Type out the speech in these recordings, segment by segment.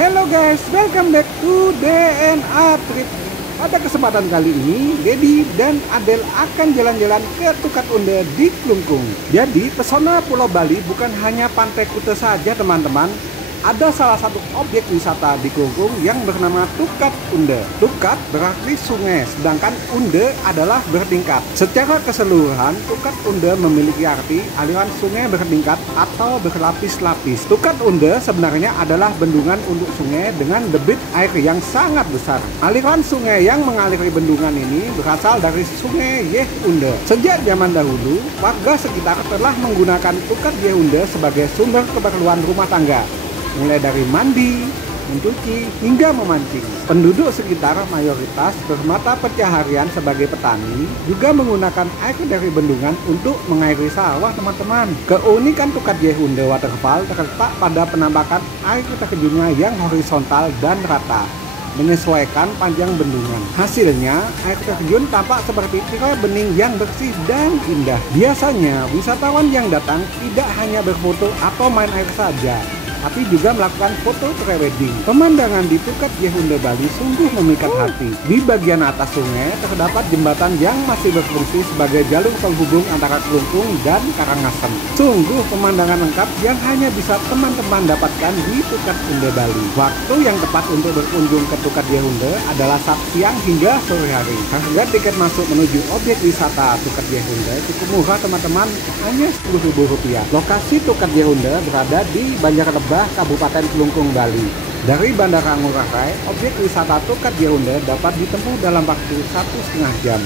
Hello guys, welcome back to DNA Trip. Pada kesempatan kali ini, Dedi dan Adel akan jalan-jalan ke Tukat Unda di Klungkung. Jadi, pesona Pulau Bali bukan hanya Pantai Kute saja teman-teman. Ada salah satu objek wisata di Klungkung yang bernama Tukat Unda. Tukat berarti sungai, sedangkan Unda adalah bertingkat. Secara keseluruhan, Tukat Unda memiliki arti aliran sungai bertingkat atau berlapis-lapis. Tukat Unda sebenarnya adalah bendungan untuk sungai dengan debit air yang sangat besar. Aliran sungai yang mengaliri bendungan ini berasal dari Sungai Yeh Unda. Sejak zaman dahulu, warga sekitar telah menggunakan Tukat Yeh Unda sebagai sumber keperluan rumah tangga, mulai dari mandi, mencuci, hingga memancing. Penduduk sekitar mayoritas bermata pencaharian sebagai petani, juga menggunakan air dari bendungan untuk mengairi sawah teman-teman. Keunikan Tukat Yeh Unda Waterfall terletak pada penampakan air terjunnya yang horizontal dan rata, menyesuaikan panjang bendungan. Hasilnya, air terjun tampak seperti tirai bening yang bersih dan indah. Biasanya, wisatawan yang datang tidak hanya berfoto atau main air saja, tapi juga melakukan foto pre-wedding. Pemandangan di Tukat Yeh Unda Bali sungguh memikat hati. Di bagian atas sungai terdapat jembatan yang masih berfungsi sebagai jalur penghubung antara Klungkung dan Karangasem. Sungguh pemandangan lengkap yang hanya bisa teman-teman dapatkan di Tukat Unda Bali. Waktu yang tepat untuk berkunjung ke Tukat Yeh Unda adalah saat siang hingga sore hari. Harga tiket masuk menuju objek wisata Tukat Yeh Unda cukup murah teman-teman, hanya Rp10.000. Lokasi Tukat Yeh Unda berada di Banjarnegara, Kabupaten Klungkung, Bali. Dari Bandara Ngurah Rai, objek wisata Tukat Yeh Unda dapat ditempuh dalam waktu 1,5 jam.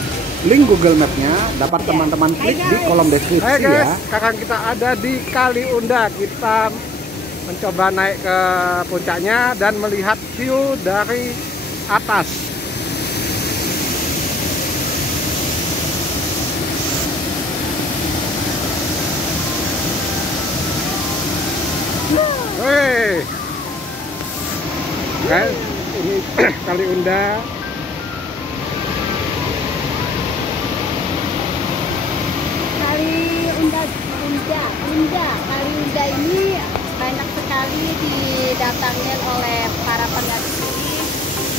Link Google Map-nya dapat teman-teman klik di kolom deskripsi. Hai guys, sekarang kita ada di Kali Unda. Kita mencoba naik ke puncaknya dan melihat view dari atas. Hei, kan ini Kali Unda. Kali Unda ini banyak sekali didatangin oleh para pendatang sini,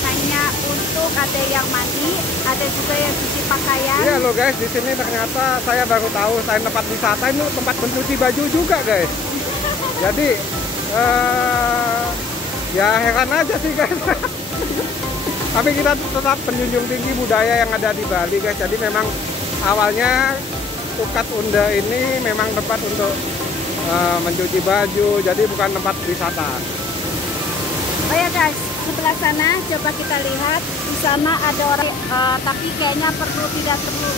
hanya untuk ada yang mandi, ada juga yang cuci pakaian. Iya loh guys, di sini ternyata saya baru tahu selain tempat wisata ini tempat mencuci baju juga guys. Jadi ya heran aja sih guys. Tapi kita tetap menjunjung tinggi budaya yang ada di Bali guys. Jadi memang awalnya Tukat Unda ini memang tempat untuk mencuci baju, jadi bukan tempat wisata. Oh ya guys, sebelah sana coba kita lihat, di sana ada orang, tapi kayaknya tidak perlu,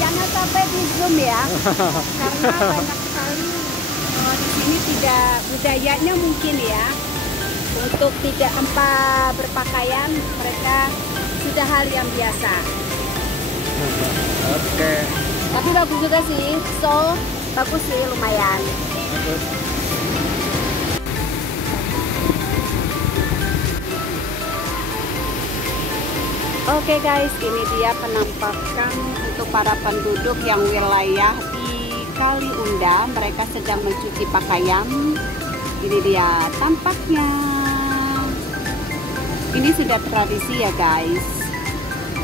jangan sampai di zoom ya, karena banyak sekali di sini tidak budayanya mungkin ya, untuk tidak berpakaian, mereka sudah hal yang biasa. Oke. Tapi bagus juga sih, so bagus sih, lumayan. Bagus. Oke guys, ini dia penampakan untuk para penduduk yang wilayah di Kali Unda. Mereka sedang mencuci pakaian. Ini dia tampaknya. Ini sudah tradisi ya guys.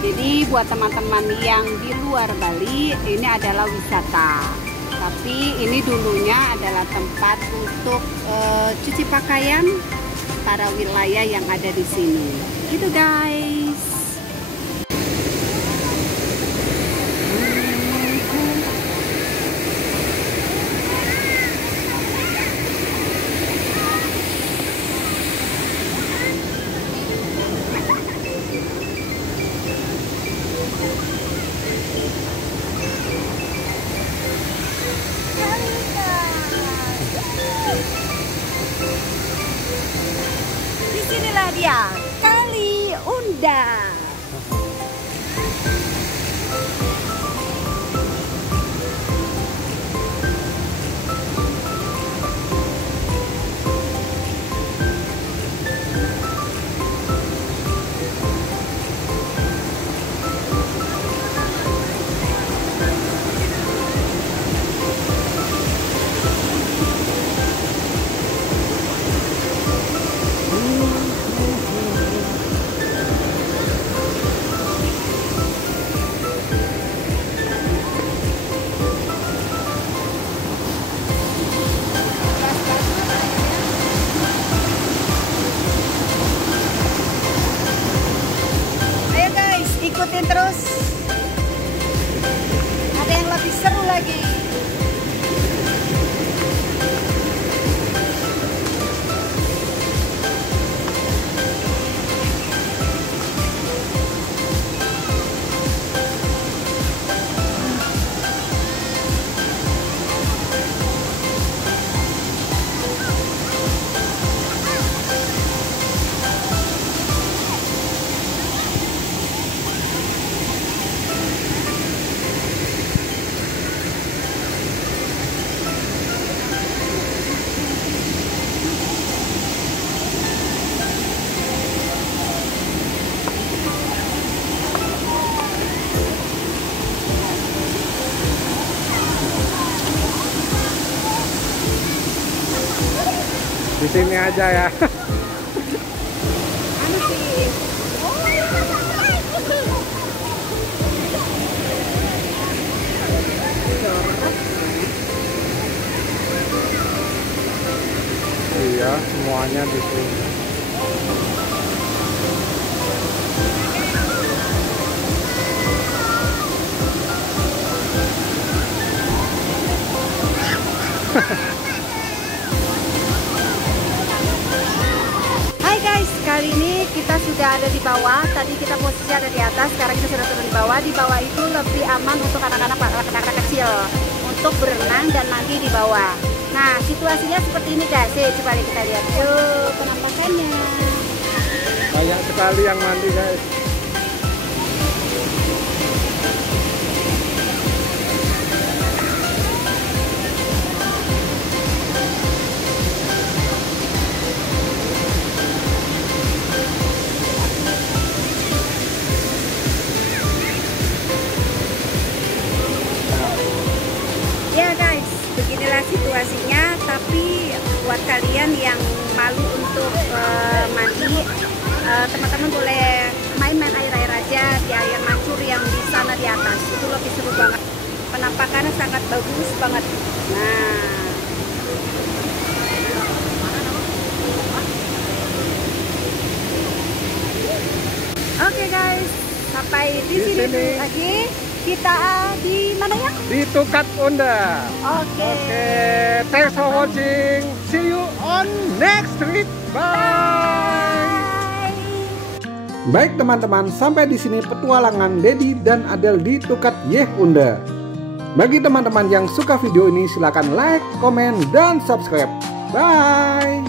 Jadi buat teman-teman yang di luar Bali, ini adalah wisata. Tapi ini dulunya adalah tempat untuk cuci pakaian para wilayah yang ada di sini. Gitu guys. Disinilah dia, Kali Unda. sini aja ya. Anu sih. Iya, semuanya di sini. Hai guys, kali ini kita sudah ada di bawah. Tadi kita posisi ada di atas, sekarang kita sudah turun di bawah. Di bawah itu lebih aman untuk anak-anak kecil untuk berenang dan mandi di bawah. Nah, situasinya seperti ini guys. Coba kita lihat yuk penampakannya. Banyak sekali yang mandi guys. Ya guys, beginilah situasinya. Tapi buat kalian yang malu untuk mandi, teman-teman boleh main-main air-air aja di air mancur yang di sana di atas. Itu lebih seru banget. Penampakannya sangat bagus banget. Nah, oke guys, sampai di sini sini. lagi. Kita di mana ya? Di Tukat Unda. Oke. Oke, thanks for watching. See you on next trip. Bye. Baik teman-teman, sampai di sini petualangan Dedi dan Adel di Tukat Yeh Unda. Bagi teman-teman yang suka video ini, silakan like, komen, dan subscribe. Bye.